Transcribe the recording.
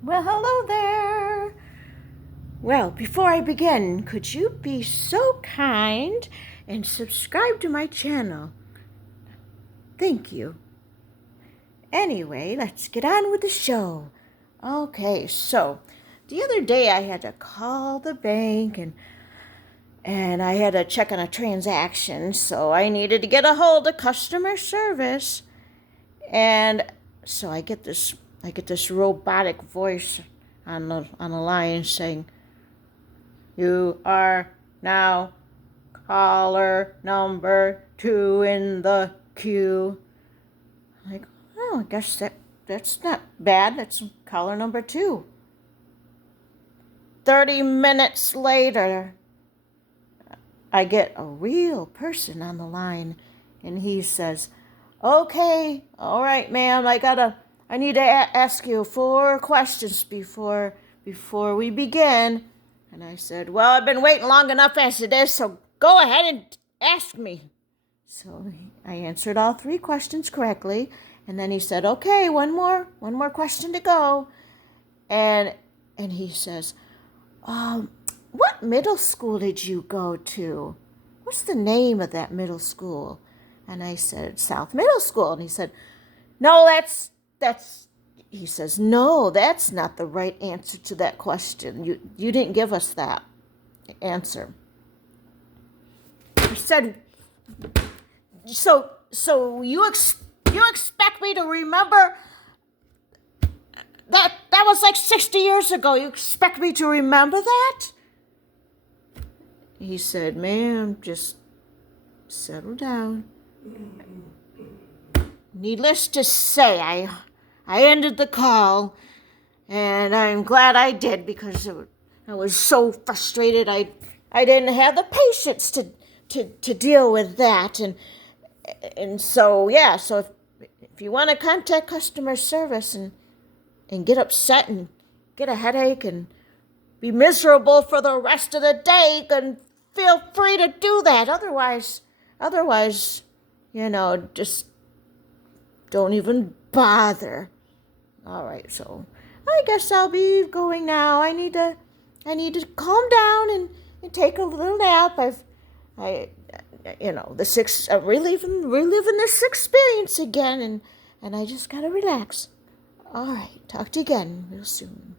Well, hello there. Well, before I begin, could you be so kind and subscribe to my channel? Thank you. Anyway, let's get on with the show. Okay, so the other day I had to call the bank and I had to check on a transaction, so I needed to get a hold of customer service. And so I get this robotic voice on the line saying, "You are now caller number 2 in the queue." I'm like, oh, I guess that's not bad. That's caller number 2. 30 minutes later, I get a real person on the line, and he says, "Okay, all right, ma'am, I need to ask you 4 questions before we begin." And I said, "Well, I've been waiting long enough as it is, so go ahead and ask me." So I answered all 3 questions correctly, and then he said, "Okay, one more question to go." And he says, "What middle school did you go to? What's the name of that middle school?" And I said, "South Middle School." And he said, "No, that's he says, "No, that's not the right answer to that question. You didn't give us that answer." I said, "So you expect me to remember that was like 60 years ago. You expect me to remember that?" He said, "Ma'am, just settle down." Needless to say, I ended the call, and I'm glad I did because I was so frustrated. I didn't have the patience to deal with that, and so yeah. So if you want to contact customer service and get upset and get a headache and be miserable for the rest of the day, then feel free to do that. Otherwise, just don't even bother. All right, so I guess I'll be going now. I need to calm down and take a little nap. I, reliving this experience again, and I just gotta relax. All right, talk to you again real soon.